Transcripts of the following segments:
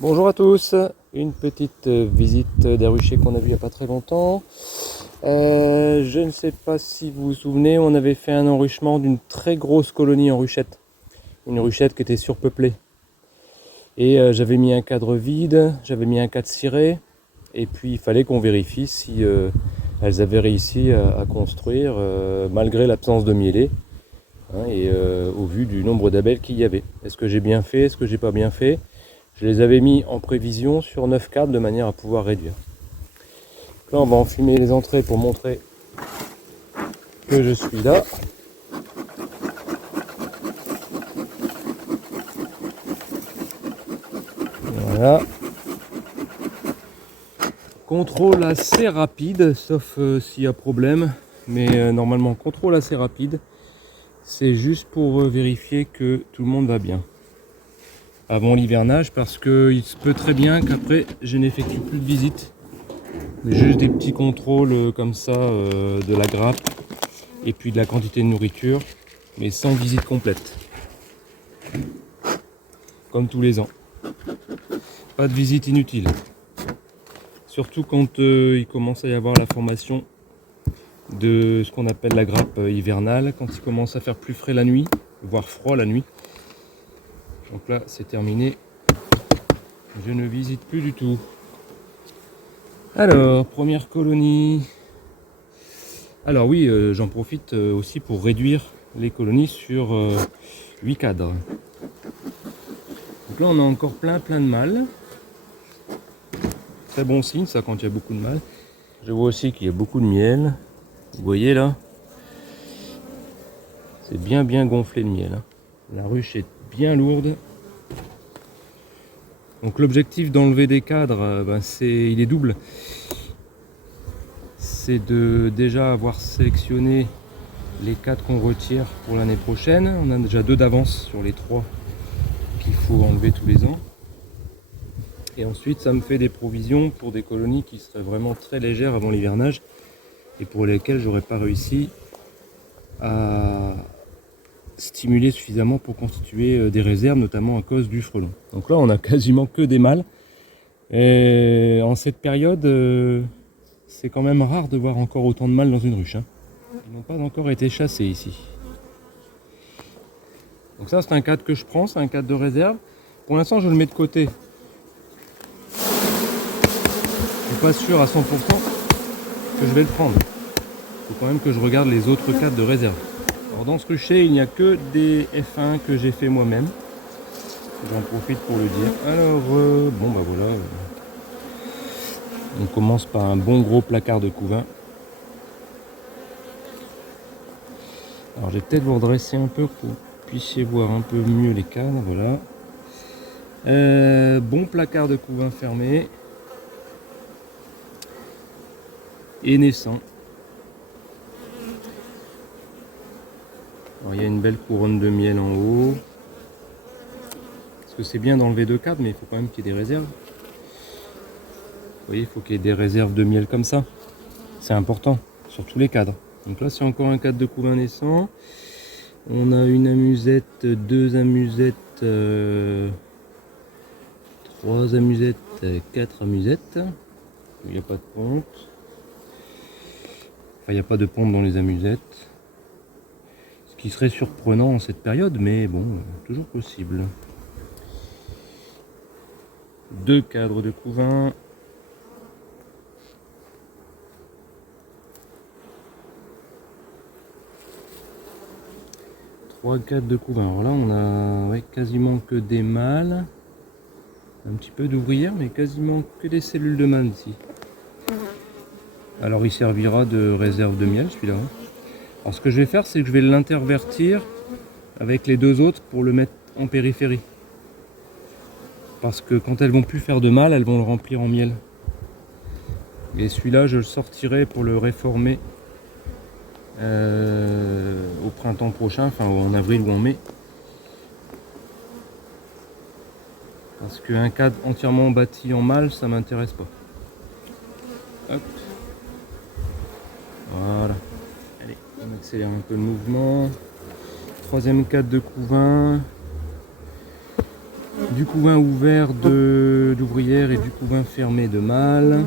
Bonjour à tous, une petite visite des ruchers qu'on a vu il n'y a pas très longtemps. Je ne sais pas si vous vous souvenez, on avait fait un enruchement d'une très grosse colonie en ruchette. Une ruchette qui était surpeuplée. Et j'avais mis un cadre vide, j'avais mis un cadre ciré, et puis il fallait qu'on vérifie si elles avaient réussi à construire malgré l'absence de mielés, hein, et au vu du nombre d'abeilles qu'il y avait. Est-ce que j'ai bien fait, est-ce que j'ai pas bien fait? Je les avais mis en prévision sur 9 cadres de manière à pouvoir réduire. Là, on va enfumer les entrées pour montrer que je suis là. Voilà. Contrôle assez rapide, sauf s'il y a problème. Mais normalement, contrôle assez rapide. C'est juste pour vérifier que tout le monde va bien avant l'hivernage, parce qu'il se peut très bien qu'après je n'effectue plus de visites, mais juste des petits contrôles comme ça de la grappe et puis de la quantité de nourriture, mais sans visite complète, comme tous les ans. Pas de visite inutile, surtout quand il commence à y avoir la formation de ce qu'on appelle la grappe hivernale, quand il commence à faire plus frais la nuit, voire froid la nuit. Donc là c'est terminé, je ne visite plus du tout. Alors, première colonie. Alors oui, j'en profite aussi pour réduire les colonies sur 8 cadres. Donc là on a encore plein de mâles. Très bon signe ça quand il y a beaucoup de mâles. Je vois aussi qu'il y a beaucoup de miel. Vous voyez là, c'est bien gonflé le miel, hein. La ruche est bien lourde. Donc l'objectif d'enlever des cadres, il est double. C'est de déjà avoir sélectionné les 4 qu'on retire pour l'année prochaine. On a déjà 2 d'avance sur les 3 qu'il faut enlever tous les ans. Et ensuite ça me fait des provisions pour des colonies qui seraient vraiment très légères avant l'hivernage et pour lesquelles j'aurais pas réussi à stimuler suffisamment pour constituer des réserves, notamment à cause du frelon. Donc là on a quasiment que des mâles. Et en cette période, c'est quand même rare de voir encore autant de mâles dans une ruche, hein. Ils n'ont pas encore été chassés ici. Donc ça c'est un cadre que je prends, c'est un cadre de réserve. Pour l'instant je le mets de côté. Je suis pas sûr à 100% que je vais le prendre. Il faut quand même que je regarde les autres cadres de réserve. Alors dans ce rucher il n'y a que des F1 que j'ai fait moi-même. J'en profite pour le dire. Alors bon bah voilà. On commence par un bon gros placard de couvain. Alors je vais peut-être vous redresser un peu pour que vous puissiez voir un peu mieux les cadres. Voilà. Bon placard de couvain fermé. Et naissant. Alors il y a une belle couronne de miel en haut. Parce que c'est bien d'enlever 2 cadres, mais il faut quand même qu'il y ait des réserves. Vous voyez, il faut qu'il y ait des réserves de miel comme ça. C'est important, sur tous les cadres. Donc là c'est encore un cadre de couvain naissant. On a une amusette, 2 amusettes, 3 amusettes, 4 amusettes. Il n'y a pas de ponte. Enfin, il n'y a pas de ponte dans les amusettes. Ce qui serait surprenant en cette période, mais bon, toujours possible. 2 cadres de couvain. Trois cadres de couvain. Alors là, on a quasiment que des mâles. Un petit peu d'ouvrières, mais quasiment que des cellules de mâles ici. Alors il servira de réserve de miel celui-là. Alors ce que je vais faire, c'est que je vais l'intervertir avec les 2 autres pour le mettre en périphérie. Parce que quand elles vont plus faire de mâle, elles vont le remplir en miel. Et celui-là, je le sortirai pour le réformer au printemps prochain, enfin en avril ou en mai. Parce qu'un cadre entièrement bâti en mâle, ça m'intéresse pas. Hop. Voilà. Allez, on accélère un peu le mouvement. 3e cadre de couvain. du couvain ouvert d'ouvrière et du couvain fermé de mâle.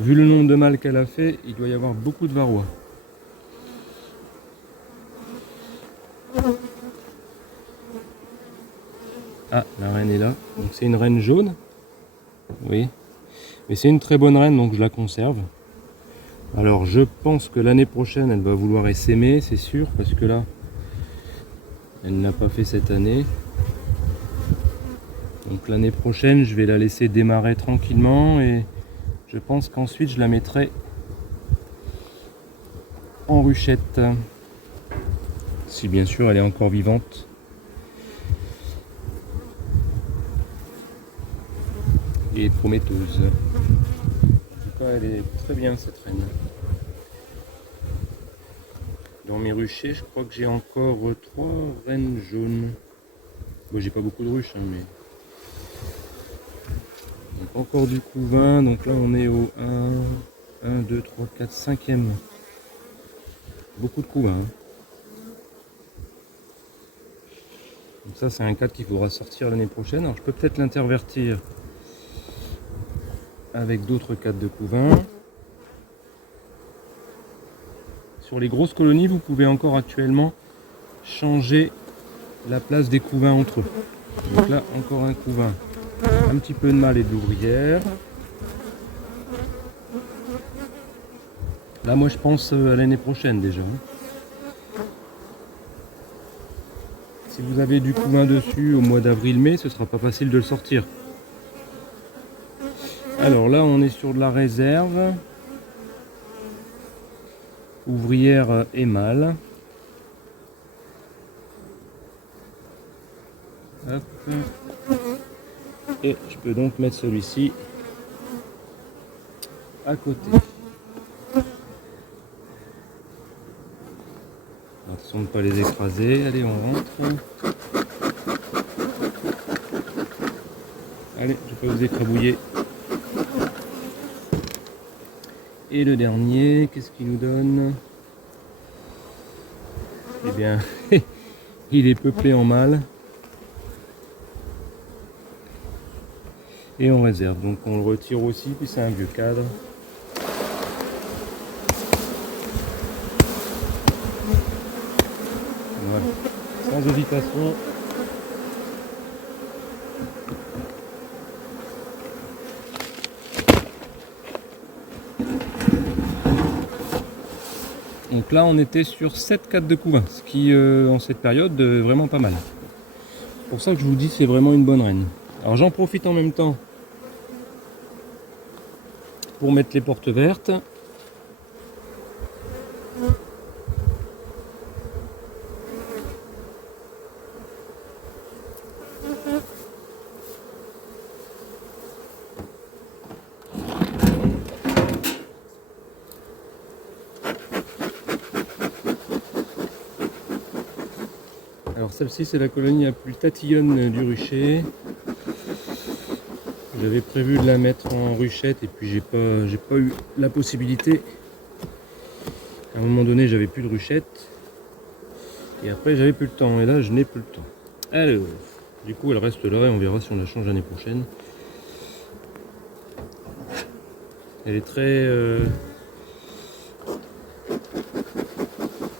Vu le nombre de mâles qu'elle a fait, il doit y avoir beaucoup de varrois. Ah, la reine est là. Donc c'est une reine jaune. Oui. Mais c'est une très bonne reine, donc je la conserve. Alors je pense que l'année prochaine, elle va vouloir essaimer, c'est sûr, parce que là, elle n'a pas fait cette année. Donc l'année prochaine, je vais la laisser démarrer tranquillement et je pense qu'ensuite je la mettrai en ruchette. Si bien sûr elle est encore vivante. Et prometteuse. En tout cas, elle est très bien cette reine. Dans mes ruchers, je crois que j'ai encore 3 reines jaunes. Bon, j'ai pas beaucoup de ruches, hein, mais... Donc encore du couvain, donc là on est au 1, 2, 3, 4, 5e. Beaucoup de couvain. Hein. Donc ça c'est un cadre qu'il faudra sortir l'année prochaine. Alors je peux peut-être l'intervertir avec d'autres cadres de couvain. Sur les grosses colonies, vous pouvez encore actuellement changer la place des couvains entre eux. Donc là encore un couvain. Un petit peu de mâle et de l'ouvrière. Là moi je pense à l'année prochaine déjà. Si vous avez du couvain dessus au mois d'avril-mai, ce sera pas facile de le sortir. Alors là on est sur de la réserve. Ouvrière et mâle. Hop. Et je peux donc mettre celui-ci à côté. Attention de ne pas les écraser. Allez, on rentre. Allez, je peux vous écrabouiller. Et le dernier, qu'est-ce qu'il nous donne? Eh bien, il est peuplé en mâle. Et en réserve. Donc on le retire aussi, puis c'est un vieux cadre. Voilà. Sans hésitation. Donc là on était sur 7 cadres de couvain, ce qui en cette période vraiment pas mal. C'est pour ça que je vous dis c'est vraiment une bonne reine. Alors j'en profite en même temps pour mettre les portes vertes. Alors celle-ci c'est la colonie la plus tatillonne du rucher. J'avais prévu de la mettre en ruchette et puis j'ai pas eu la possibilité. À un moment donné j'avais plus de ruchette et après j'avais plus le temps et là je n'ai plus le temps. Alors du coup elle reste là et on verra si on la change l'année prochaine. Elle est très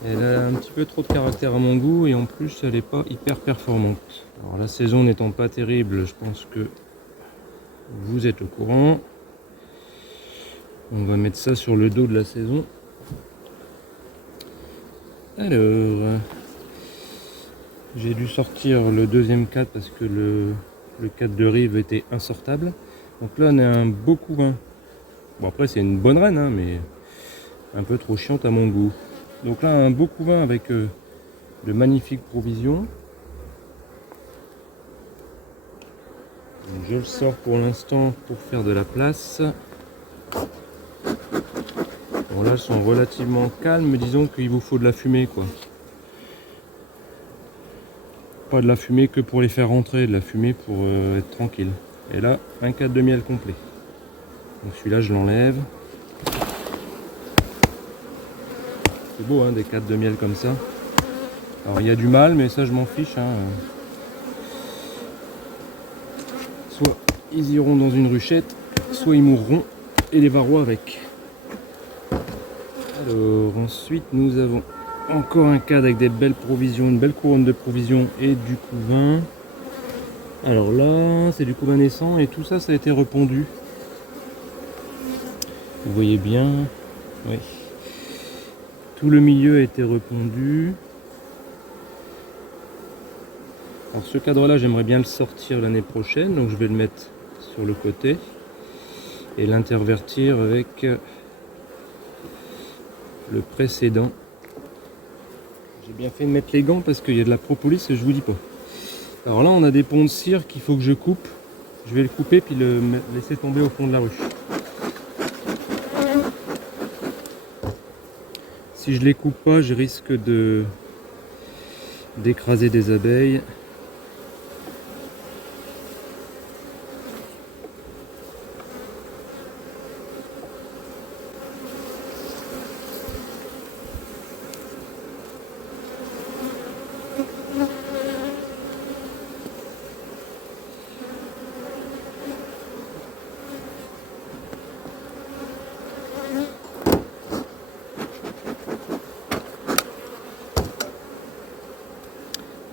elle a un petit peu trop de caractère à mon goût et en plus elle n'est pas hyper performante. Alors la saison n'étant pas terrible, je pense que vous êtes au courant. On va mettre ça sur le dos de la saison. Alors, j'ai dû sortir le deuxième cadre parce que le cadre de rive était insortable. Donc là on a un beau couvain. Bon après c'est une bonne reine hein, mais un peu trop chiante à mon goût. Donc là un beau couvain avec de magnifiques provisions. Donc, je le sors pour l'instant pour faire de la place. Bon là elles sont relativement calmes, mais disons qu'il vous faut de la fumée quoi. Pas de la fumée que pour les faire rentrer, de la fumée pour être tranquille. Et là, un cadre de miel complet. Donc celui-là je l'enlève. C'est beau hein, des cadres de miel comme ça. Alors il y a du mal, mais ça je m'en fiche, hein. Soit ils iront dans une ruchette, soit ils mourront et les varrois avec. Alors ensuite nous avons encore un cadre avec des belles provisions, une belle couronne de provisions et du couvain. Alors là c'est du couvain naissant et tout ça, ça a été repondu. Vous voyez bien, oui. Tout le milieu a été repondu. Alors ce cadre là j'aimerais bien le sortir l'année prochaine, donc je vais le mettre sur le côté et l'intervertir avec le précédent. J'ai bien fait de mettre les gants parce qu'il y a de la propolis et je vous dis pas. Alors là on a des ponts de cire qu'il faut que je coupe. Je vais le couper puis le laisser tomber au fond de la ruche. Si je les coupe pas, je risque d'écraser des abeilles.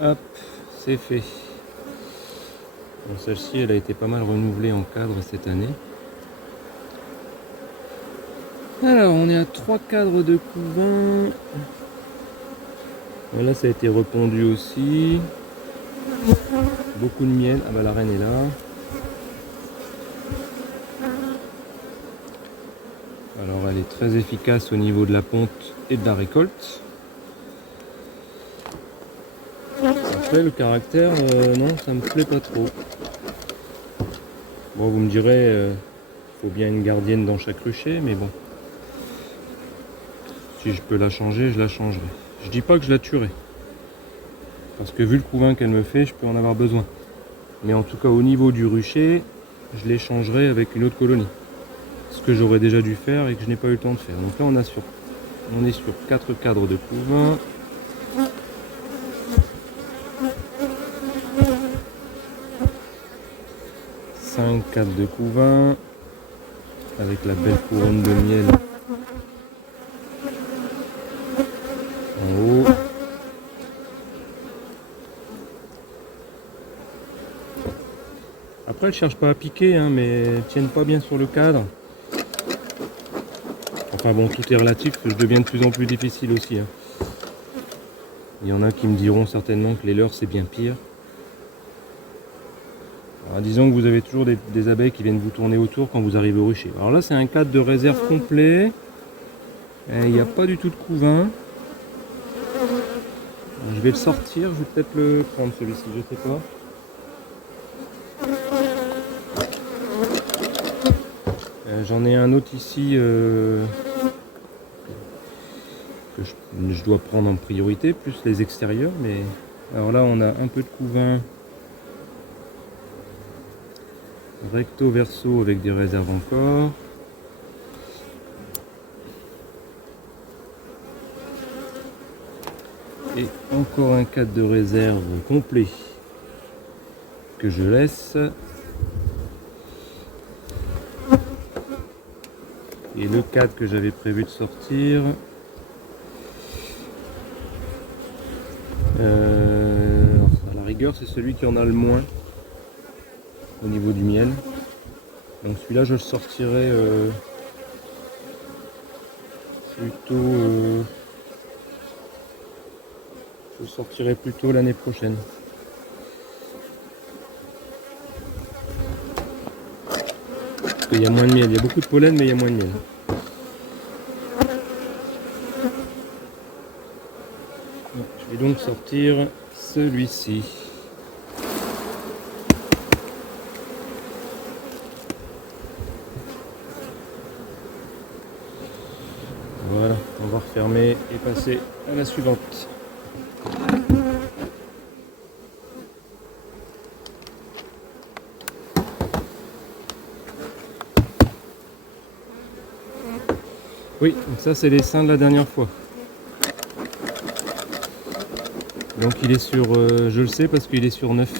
Hop, c'est fait. Bon, celle-ci, elle a été pas mal renouvelée en cadre cette année. Alors, on est à 3 cadres de couvain. Là, ça a été repondu aussi. Beaucoup de miel. Ah bah la reine est là. Alors, elle est très efficace au niveau de la ponte et de la récolte. Après, le caractère, non, ça me plaît pas trop. Bon, vous me direz, faut bien une gardienne dans chaque rucher, mais bon. Si je peux la changer, je la changerai. Je dis pas que je la tuerai. Parce que vu le couvain qu'elle me fait, je peux en avoir besoin. Mais en tout cas, au niveau du rucher, je l'échangerai avec une autre colonie. Ce que j'aurais déjà dû faire et que je n'ai pas eu le temps de faire. Donc là, on est sur 4 cadres de couvain. Cadre de couvain avec la belle couronne de miel en haut. Après, elles cherchent pas à piquer, hein, mais elles tiennent pas bien sur le cadre. Enfin bon, tout est relatif, je deviens de plus en plus difficile aussi, hein. Il y en a qui me diront certainement que les leurs c'est bien pire. Alors, disons que vous avez toujours des abeilles qui viennent vous tourner autour quand vous arrivez au rucher. Alors là, c'est un cadre de réserve complet. Il n'y a pas du tout de couvain. Je vais le sortir, je vais peut-être le prendre celui-ci, je sais pas. J'en ai un autre ici que je dois prendre en priorité, plus les extérieurs. Mais alors là, on a un peu de couvain. Recto verso avec des réserves encore. Et encore un cadre de réserve complet que je laisse. Et le cadre que j'avais prévu de sortir. À la rigueur, c'est celui qui en a le moins au niveau du miel. Donc celui-là, je le sortirai plutôt l'année prochaine. Parce qu'il y a moins de miel. Il y a beaucoup de pollen, mais il y a moins de miel. Je vais donc sortir celui-ci. Voilà, on va refermer et passer à la suivante. Oui, donc ça c'est les seins de la dernière fois. Donc il est sur, je le sais parce qu'il est sur 9.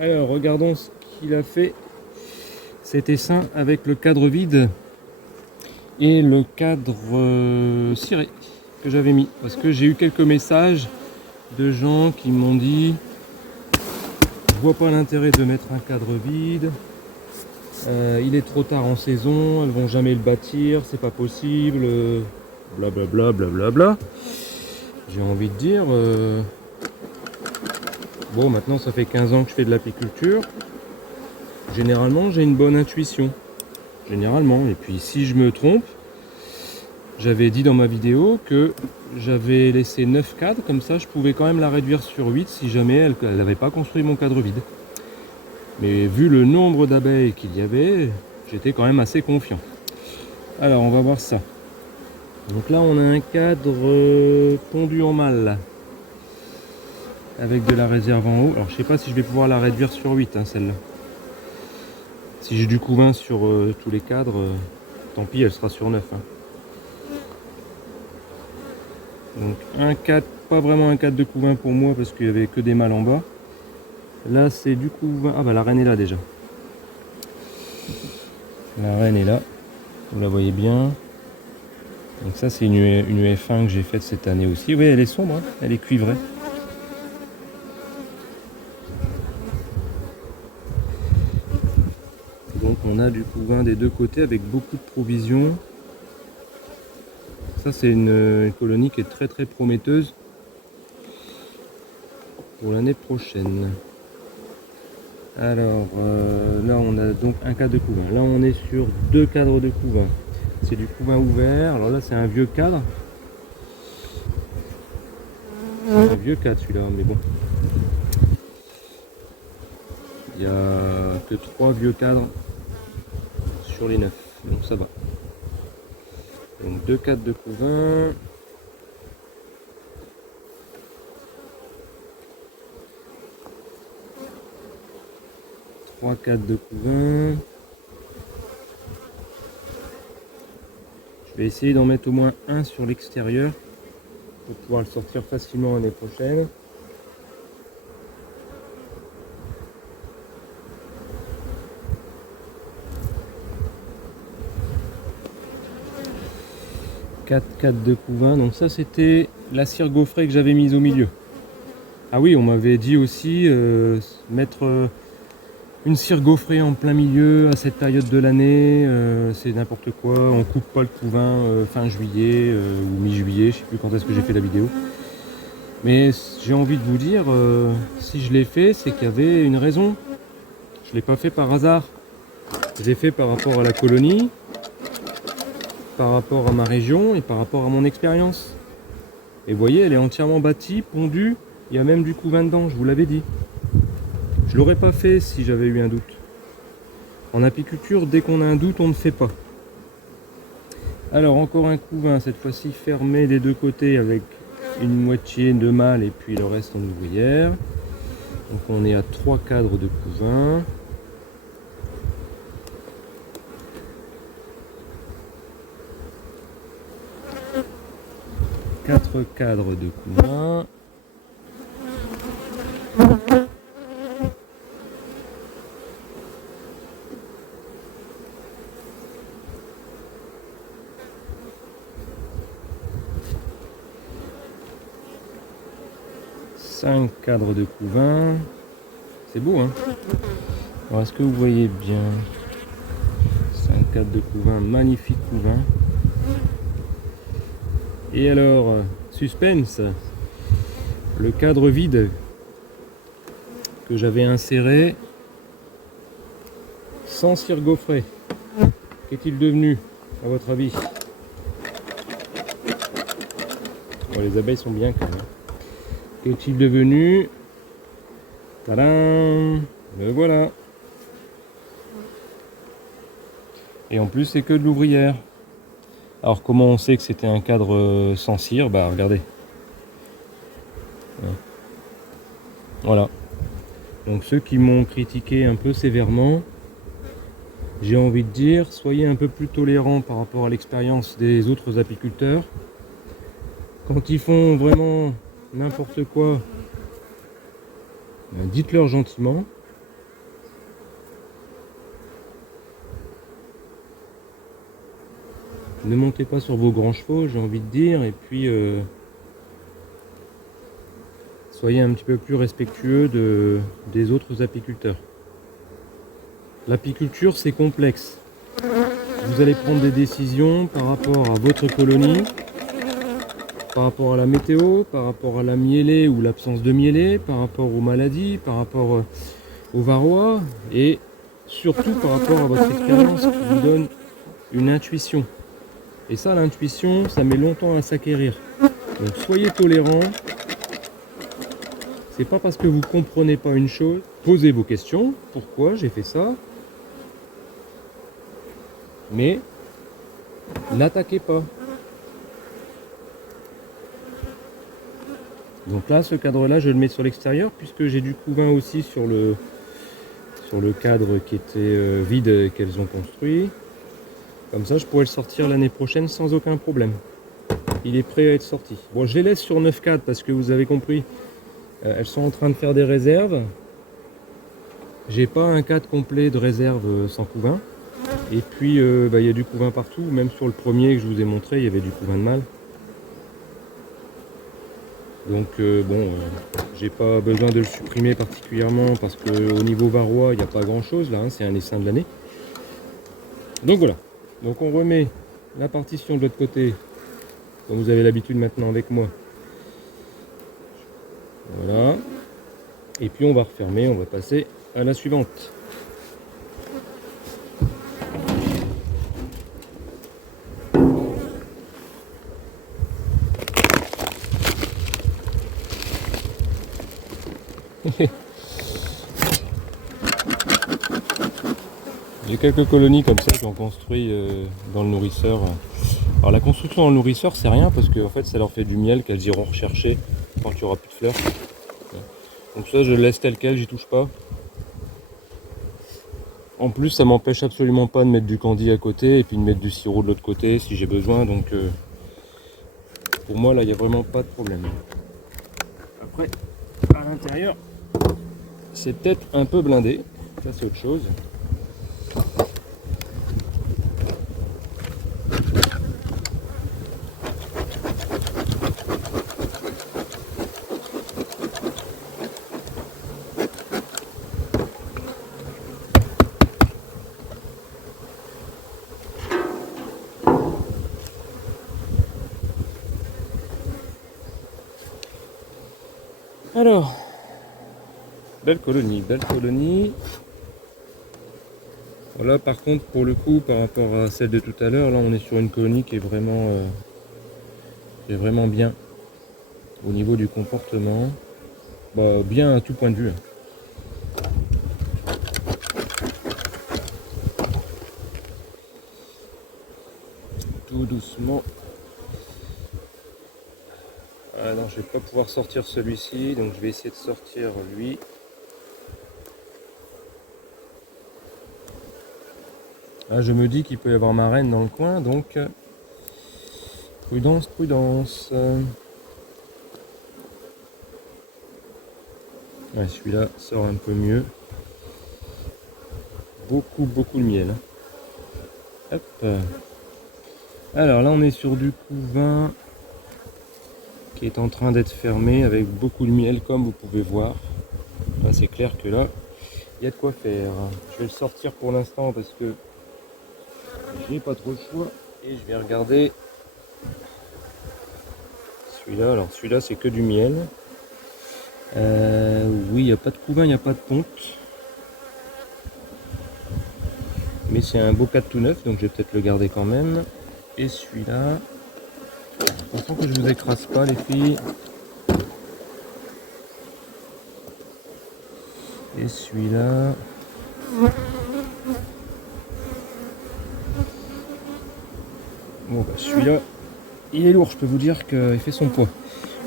Alors regardons ce qu'il a fait cet essaim avec le cadre vide et le cadre ciré que j'avais mis, parce que j'ai eu quelques messages de gens qui m'ont dit je vois pas l'intérêt de mettre un cadre vide, il est trop tard en saison, elles vont jamais le bâtir, c'est pas possible, blablabla blablabla. J'ai envie de dire bon, maintenant ça fait 15 ans que je fais de l'apiculture, généralement j'ai une bonne intuition, généralement, et puis si je me trompe, j'avais dit dans ma vidéo que j'avais laissé 9 cadres, comme ça je pouvais quand même la réduire sur 8 si jamais elle n'avait pas construit mon cadre vide. Mais vu le nombre d'abeilles qu'il y avait, j'étais quand même assez confiant. Alors on va voir ça. Donc là on a un cadre pondu en mâle, avec de la réserve en haut. Alors je sais pas si je vais pouvoir la réduire sur 8 hein, celle-là. Si j'ai du couvain sur tous les cadres, tant pis, elle sera sur 9. Hein. Donc un cadre, pas vraiment un cadre de couvain pour moi parce qu'il n'y avait que des mâles en bas. Là c'est du couvain. Ah bah la reine est là déjà. La reine est là. Vous la voyez bien. Donc ça c'est une UF1 que j'ai faite cette année aussi. Oui, elle est sombre, hein, elle est cuivrée. Donc on a du couvain des deux côtés avec beaucoup de provisions. Ça c'est une colonie qui est très très prometteuse pour l'année prochaine. Alors là on a donc un cadre de couvain. Là on est sur 2 cadres de couvain. C'est du couvain ouvert. Alors là c'est un vieux cadre. Un vieux cadre celui-là, mais bon. Il n'y a que 3 vieux cadres sur les 9. Donc ça va. Donc 2 cadres de couvain. Trois cadres de couvain. Je vais essayer d'en mettre au moins un sur l'extérieur pour pouvoir le sortir facilement l'année prochaine. Quatre cadres de couvain. Donc ça c'était la cire gaufrée que j'avais mise au milieu. Ah oui, on m'avait dit aussi mettre une cire gaufrée en plein milieu à cette période de l'année, c'est n'importe quoi. On coupe pas le couvain fin juillet ou mi-juillet, je sais plus quand est-ce que j'ai fait la vidéo. Mais j'ai envie de vous dire, si je l'ai fait, c'est qu'il y avait une raison. Je l'ai pas fait par hasard. Je l'ai fait par rapport à la colonie, par rapport à ma région et par rapport à mon expérience. Et vous voyez, elle est entièrement bâtie, pondue, il y a même du couvain dedans, je vous l'avais dit. Je l'aurais pas fait si j'avais eu un doute. En apiculture, dès qu'on a un doute, on ne fait pas. Alors encore un couvain, cette fois-ci fermé des deux côtés avec une moitié de mâle et puis le reste en ouvrière. Donc on est à 3 cadres de couvain. Quatre cadres de couvain. Cinq cadres de couvain. C'est beau, hein? Alors est-ce que vous voyez bien? 5 cadres de couvain, magnifique couvain. Et alors, suspense, le cadre vide que j'avais inséré sans cire gaufrée. Qu'est-il devenu, à votre avis? Bon, les abeilles sont bien quand même. Qu'est-il devenu? Tadam! Le voilà. Et en plus, c'est que de l'ouvrière. Alors, comment on sait que c'était un cadre sans cire? Bah, regardez. Voilà. Donc ceux qui m'ont critiqué un peu sévèrement, j'ai envie de dire, soyez un peu plus tolérants par rapport à l'expérience des autres apiculteurs. Quand ils font vraiment n'importe quoi, dites-leur gentiment. Ne montez pas sur vos grands chevaux, j'ai envie de dire, et puis soyez un petit peu plus respectueux des autres apiculteurs. L'apiculture, c'est complexe. Vous allez prendre des décisions par rapport à votre colonie, par rapport à la météo, par rapport à la mielée ou l'absence de mielée, par rapport aux maladies, par rapport au varroa, et surtout par rapport à votre expérience qui vous donne une intuition. Et ça, l'intuition, ça met longtemps à s'acquérir. Donc soyez tolérants. C'est pas parce que vous comprenez pas une chose, posez vos questions. Pourquoi j'ai fait ça? Mais n'attaquez pas. Donc là, ce cadre-là, je le mets sur l'extérieur puisque j'ai du couvain aussi sur le cadre qui était vide qu'elles ont construit. Comme ça, je pourrais le sortir l'année prochaine sans aucun problème. Il est prêt à être sorti. Bon, je les laisse sur 9 cadres parce que vous avez compris, elles sont en train de faire des réserves. J'ai pas un cadre complet de réserve sans couvain. Et puis, il y a du couvain partout. Même sur le premier que je vous ai montré, il y avait du couvain de mâle. Donc, j'ai pas besoin de le supprimer particulièrement parce qu'au niveau varroa, il n'y a pas grand chose là. Hein, c'est un essaim de l'année. Donc voilà. Donc on remet la partition de l'autre côté, comme vous avez l'habitude maintenant avec moi. Voilà. Et puis on va refermer, on va passer à la suivante. J'ai quelques colonies comme ça qui ont construit dans le nourrisseur. Alors la construction dans le nourrisseur, c'est rien parce que en fait ça leur fait du miel qu'elles iront rechercher quand il n'y aura plus de fleurs. Donc ça, je le laisse tel quel, j'y touche pas. En plus, ça m'empêche absolument pas de mettre du candy à côté et puis de mettre du sirop de l'autre côté si j'ai besoin. Donc pour moi, là, il n'y a vraiment pas de problème. Après, à l'intérieur, c'est peut-être un peu blindé. Ça, c'est autre chose. Alors, belle colonie, belle colonie. Voilà, par contre, pour le coup, par rapport à celle de tout à l'heure, là, on est sur une colonie qui est vraiment bien au niveau du comportement. Bah, bien à tout point de vue. Tout doucement. Ah non, je vais pas pouvoir sortir celui-ci, donc je vais essayer de sortir lui. Là, je me dis qu'il peut y avoir ma reine dans le coin, donc prudence, prudence. Ouais, celui-là sort un peu mieux. Beaucoup de miel. Hop. Alors là, on est sur du couvain qui est en train d'être fermé avec beaucoup de miel, comme vous pouvez voir. Là, c'est clair que là, il y a de quoi faire. Je vais le sortir pour l'instant parce que j'ai pas trop le choix et je vais regarder celui-là. Alors celui-là, c'est que du miel. Oui, il n'y a pas de couvain, il n'y a pas de ponte. Mais c'est un beau 4 tout neuf, donc je vais peut-être le garder quand même. Et celui-là, attention que je vous écrase pas les filles. Et celui-là, bon bah celui-là, il est lourd, je peux vous dire qu'il fait son poids.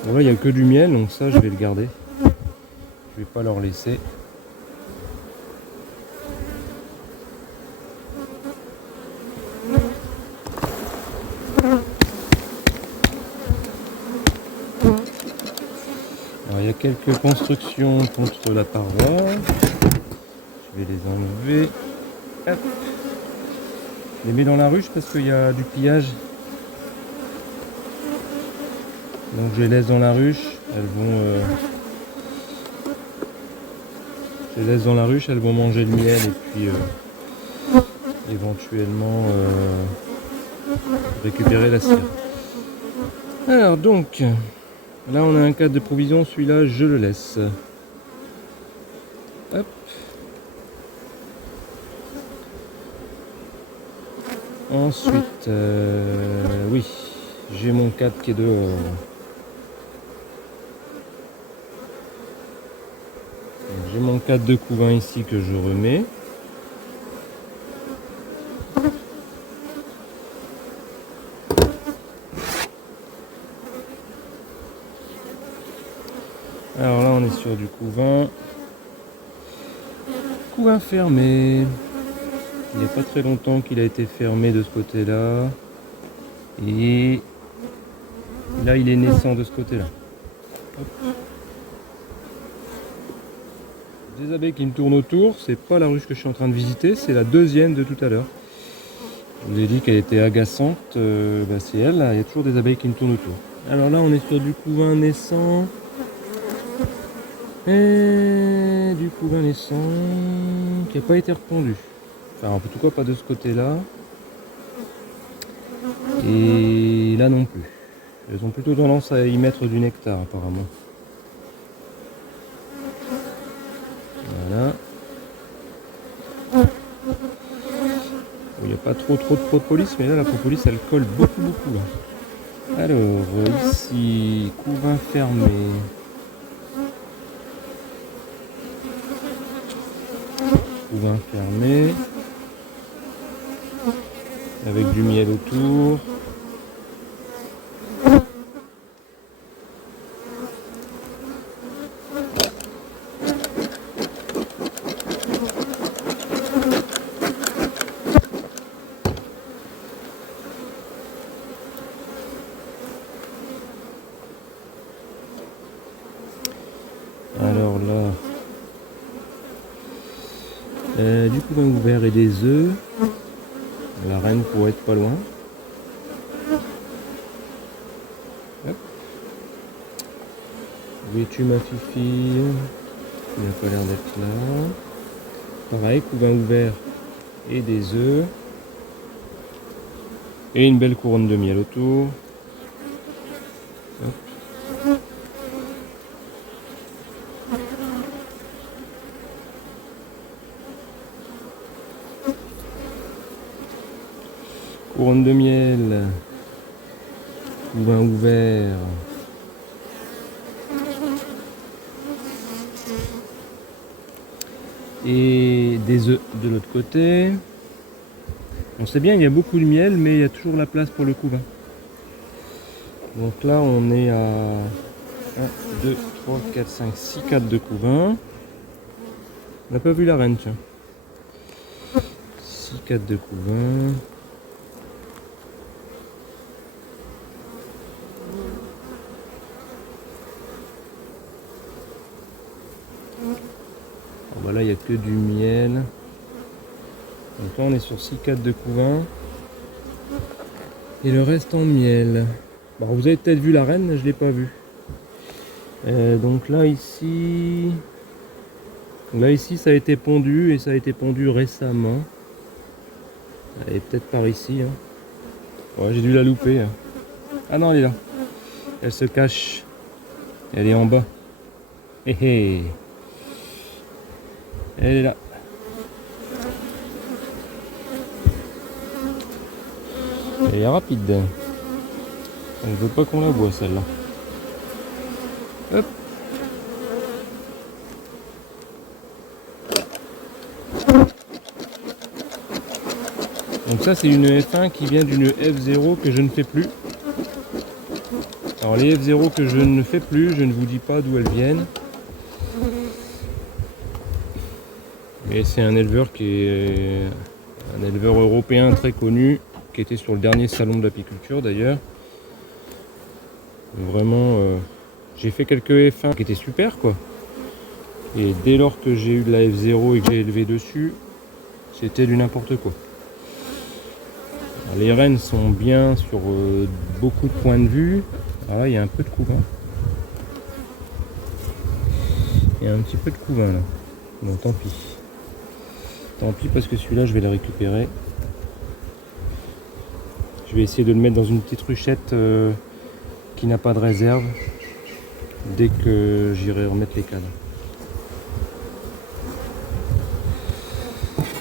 Bon là il n'y a que du miel, donc ça je vais le garder. Je vais pas leur laisser. Alors il y a quelques constructions contre la paroi. Je vais les enlever. Hop. Je les mets dans la ruche parce qu'il y a du pillage. Donc je les laisse dans la ruche. Je les laisse dans la ruche, elles vont manger le miel et puis éventuellement récupérer la cire. Alors donc, là on a un cadre de provision, celui-là je le laisse. Hop. Ensuite, oui, j'ai mon cadre qui est dehors. J'ai mon cadre de couvain ici que je remets. Alors là on est sur du couvain. Couvain fermé. Il n'y a pas très longtemps qu'il a été fermé de ce côté-là. Et là il est naissant de ce côté-là. Des abeilles qui me tournent autour, c'est pas la ruche que je suis en train de visiter, c'est la deuxième de tout à l'heure. Je vous ai dit qu'elle était agaçante, c'est elle, là, il y a toujours des abeilles qui me tournent autour. Alors là on est sur du couvain naissant. Et du couvain naissant qui n'a pas été repondu. Enfin en tout cas pas de ce côté-là. Et là non plus. Elles ont plutôt tendance à y mettre du nectar apparemment. Voilà. Il n'y a pas trop de propolis, mais là la propolis elle colle beaucoup là. Alors ici, couvain fermé. Couvain fermé. Avec du miel autour. Alors là, du couvain ouvert et des œufs. La reine pourrait être pas loin. Hop. Où es-tu ma fifi? Il n'a pas l'air d'être là. Pareil, couvain ouvert et des œufs. Et une belle couronne de miel autour. Hop. Couronne de miel, couvain ouvert, et des œufs de l'autre côté. On sait bien il y a beaucoup de miel, mais il y a toujours la place pour le couvain. Donc là on est à 1, 2, 3, 4, 5, 6 cadres de couvain. On n'a pas vu la reine, tiens. 6 cadres de couvain. Voilà, il n'y a que du miel. Donc là on est sur 6 cadres de couvain. Et le reste en miel. Bon, vous avez peut-être vu la reine, je ne l'ai pas vue. Donc là ici ça a été pondu et ça a été pondu récemment. Elle est peut-être par ici. Hein. Ouais, j'ai dû la louper. Hein. Ah non, elle est là. Elle se cache. Elle est en bas. Hé hé. Elle est là. Elle est rapide. Elle ne veut pas qu'on la voie celle-là. Hop. Donc ça c'est une F1 qui vient d'une F0 que je ne fais plus. Alors les F0 que je ne fais plus, je ne vous dis pas d'où elles viennent. Mais c'est un éleveur qui est un éleveur européen très connu, qui était sur le dernier salon de l'apiculture d'ailleurs. Vraiment, j'ai fait quelques F1 qui étaient super quoi. Et dès lors que j'ai eu de la F0 et que j'ai élevé dessus, c'était du n'importe quoi. Alors, les rennes sont bien sur beaucoup de points de vue. Alors là, il y a un peu de couvain. Il y a un petit peu de couvain là. Bon, tant pis. Tant pis parce que celui-là, je vais le récupérer. Je vais essayer de le mettre dans une petite ruchette qui n'a pas de réserve dès que j'irai remettre les cadres.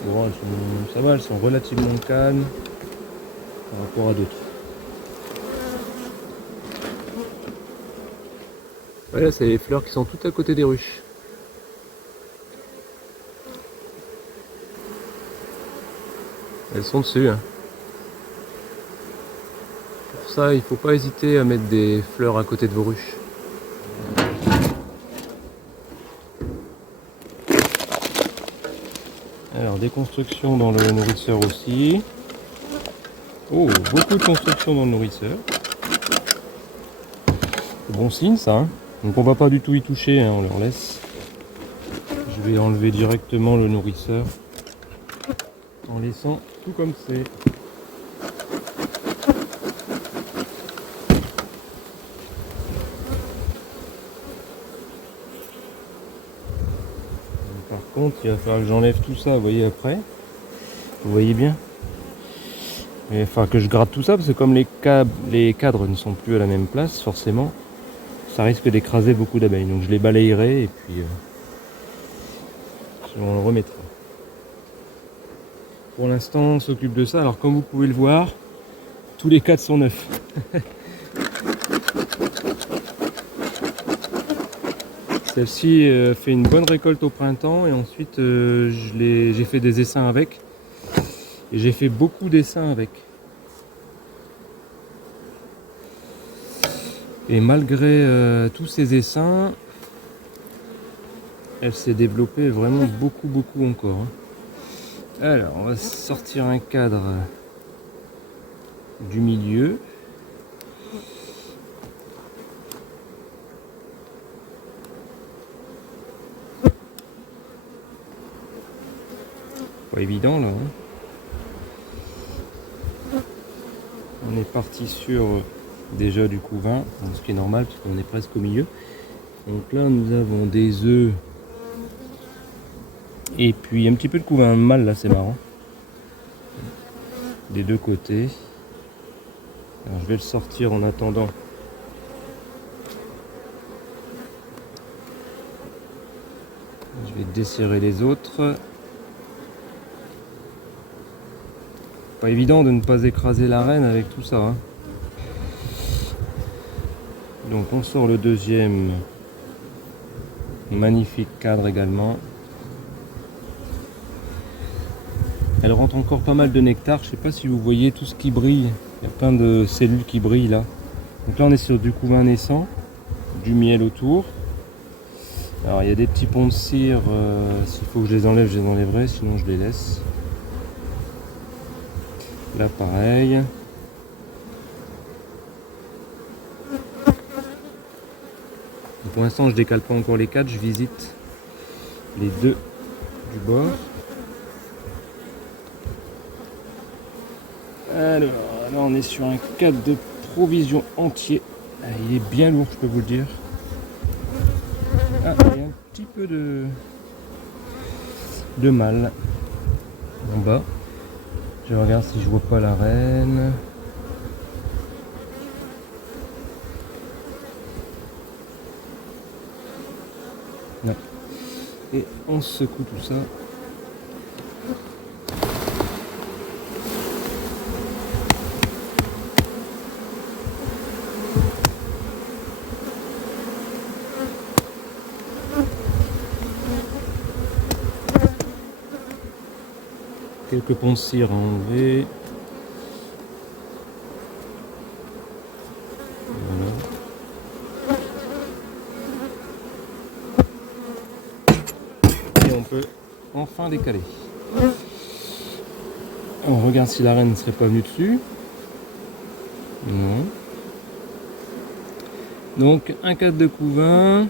Bon, ça va, elles sont relativement calmes par rapport à d'autres. Voilà, c'est les fleurs qui sont tout à côté des ruches. Elles sont dessus. Hein. Pour ça, il ne faut pas hésiter à mettre des fleurs à côté de vos ruches. Alors, des constructions dans le nourrisseur aussi. Oh, beaucoup de constructions dans le nourrisseur. C'est bon signe ça. Hein. Donc on va pas du tout y toucher, hein, on leur laisse. Je vais enlever directement le nourrisseur en laissant tout comme c'est. Par contre, il va falloir que j'enlève tout ça, vous voyez après. Vous voyez bien. Il va falloir que je gratte tout ça parce que comme les cadres ne sont plus à la même place, forcément, ça risque d'écraser beaucoup d'abeilles. Donc je les balayerai et puis on le remettra. Pour l'instant, on s'occupe de ça. Alors comme vous pouvez le voir, tous les cadres sont neufs. Celle-ci fait une bonne récolte au printemps et ensuite j'ai fait des essaims avec. Et j'ai fait beaucoup d'essaims avec. Et malgré tous ces essaims, elle s'est développée vraiment beaucoup encore. Hein. Alors, on va sortir un cadre du milieu. Pas évident là. Hein. On est parti sur déjà du couvain, ce qui est normal parce qu'on est presque au milieu. Donc là, nous avons des œufs. Et puis un petit peu de couvain mâle là, c'est marrant. Des deux côtés. Alors, je vais le sortir en attendant. Je vais desserrer les autres. Pas évident de ne pas écraser la reine avec tout ça. Hein. Donc on sort le deuxième. Magnifique cadre également. Elle rentre encore pas mal de nectar. Je sais pas si vous voyez tout ce qui brille. Il y a plein de cellules qui brillent là. Donc là on est sur du couvain naissant, du miel autour. Alors il y a des petits ponts de cire. S'il faut que je les enlève, je les enlèverai. Sinon je les laisse. Là pareil. Pour l'instant je décale pas encore les cadres. Je visite les deux du bord. Alors, là on est sur un cadre de provision entier. Il est bien lourd, je peux vous le dire. Ah, il y a un petit peu de mâle en bas. Je regarde si je vois pas la reine. Non. Et on secoue tout ça. Quelques ponts de cire à enlever. Voilà. Et enfin décalé. On regarde si la reine ne serait pas venue dessus. Non. Donc un 4 de couvain.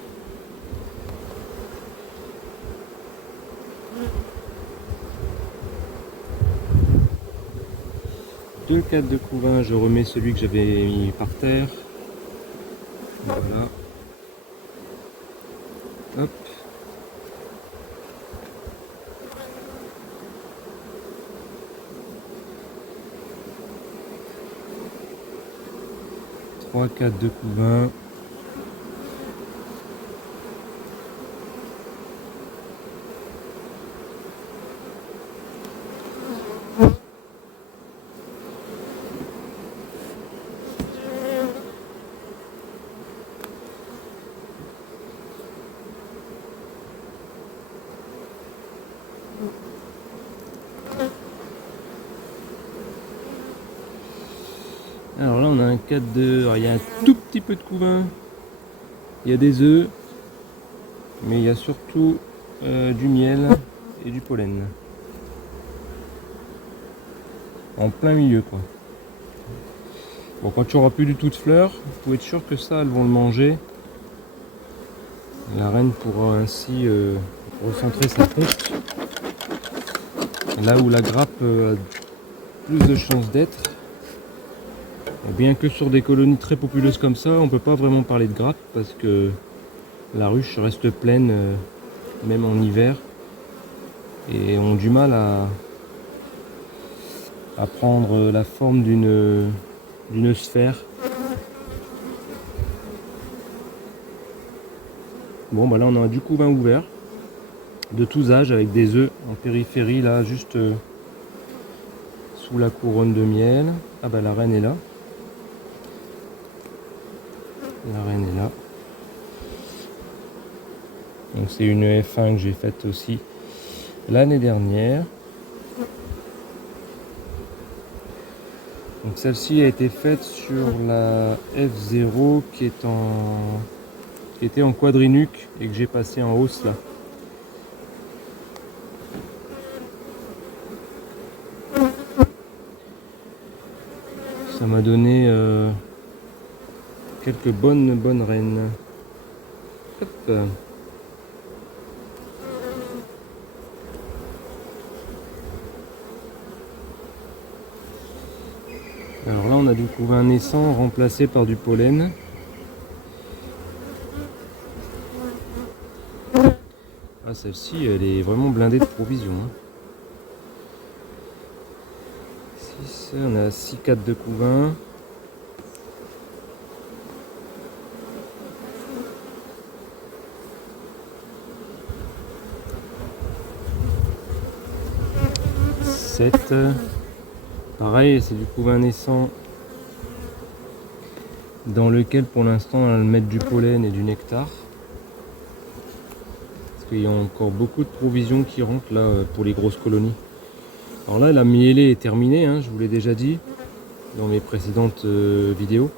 Deux 4 de couvain, je remets celui que j'avais mis par terre. Voilà. Hop. Trois 4 de couvain. Alors là on a un 4 de... Alors, il y a un tout petit peu de couvain. Il y a des œufs. Mais il y a surtout du miel et du pollen. En plein milieu quoi. Bon, quand il n'y aura plus du tout de fleurs, vous pouvez être sûr que ça elles vont le manger. La reine pourra ainsi recentrer sa ponte. Là où la grappe a plus de chances d'être. Bien que sur des colonies très populeuses comme ça, on peut pas vraiment parler de grappe parce que la ruche reste pleine même en hiver et ont du mal à prendre la forme d'une sphère. Bon bah là on a du couvain ouvert de tous âges avec des œufs en périphérie là juste sous la couronne de miel. Ah bah la reine est là. La reine est là. Donc c'est une F1 que j'ai faite aussi l'année dernière. Donc celle-ci a été faite sur la F0 qui était en quadrinuque et que j'ai passé en hausse là. Ça m'a donné quelques bonnes reines. Hop. Alors là on a du couvain naissant remplacé par du pollen. Ah celle-ci elle est vraiment blindée de provisions. Hein. 6, on a 6 4 de couvain. Pareil, c'est du couvain naissant dans lequel pour l'instant on va mettre du pollen et du nectar. Parce qu'il y a encore beaucoup de provisions qui rentrent là pour les grosses colonies. Alors là la mielée est terminée, hein, je vous l'ai déjà dit dans mes précédentes vidéos.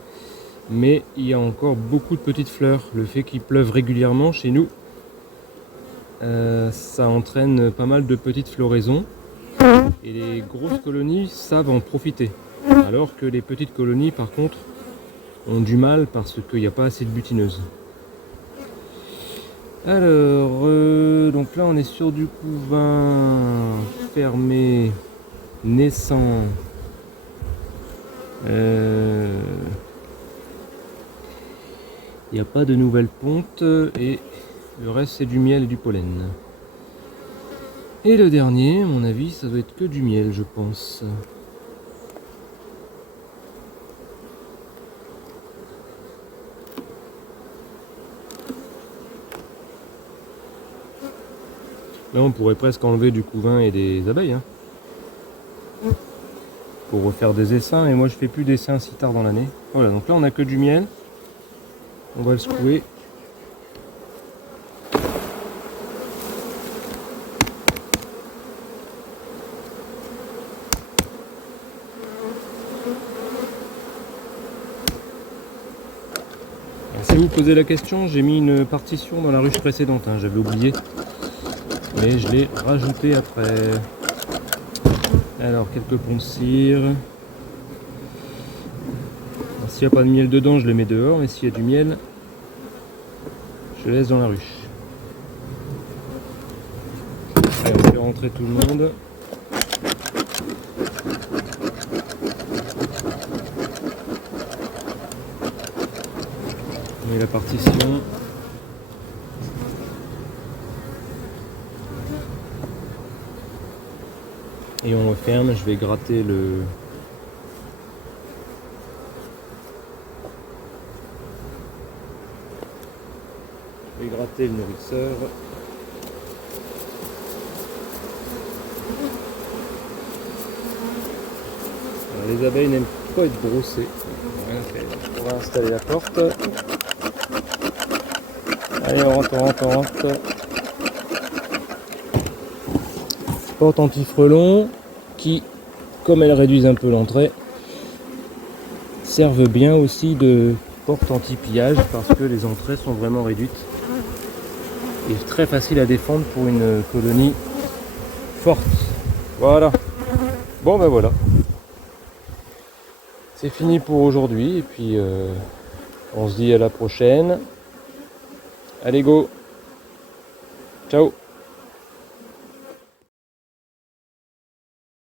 Mais il y a encore beaucoup de petites fleurs. Le fait qu'il pleuve régulièrement chez nous, ça entraîne pas mal de petites floraisons. Et les grosses colonies savent en profiter. Alors que les petites colonies, par contre, ont du mal parce qu'il n'y a pas assez de butineuses. Alors, donc là on est sur du couvain fermé, naissant. Il n'y a pas de nouvelles pontes et le reste c'est du miel et du pollen. Et le dernier, à mon avis, ça doit être que du miel, je pense. Là, on pourrait presque enlever du couvain et des abeilles. Hein, pour refaire des essaims. Et moi, je fais plus d'essaims si tard dans l'année. Voilà, donc là, on a que du miel. On va le secouer. Si vous posez la question, j'ai mis une partition dans la ruche précédente, hein, j'avais oublié. Et je l'ai rajouté après. Alors quelques ponts de cire. S'il n'y a pas de miel dedans, je le mets dehors, mais s'il y a du miel, je le laisse dans la ruche. Allez, on fait rentrer tout le monde. On met la partition. Et on referme. Je vais gratter le... Je vais gratter le nourrisseur. Alors, les abeilles n'aiment pas être brossées. On va installer la porte. Allez, on rentre. Porte anti-frelons qui, comme elles réduisent un peu l'entrée, servent bien aussi de porte anti-pillage parce que les entrées sont vraiment réduites et très facile à défendre pour une colonie forte. Voilà. Bon ben voilà. C'est fini pour aujourd'hui et puis on se dit à la prochaine. Allez go. Ciao.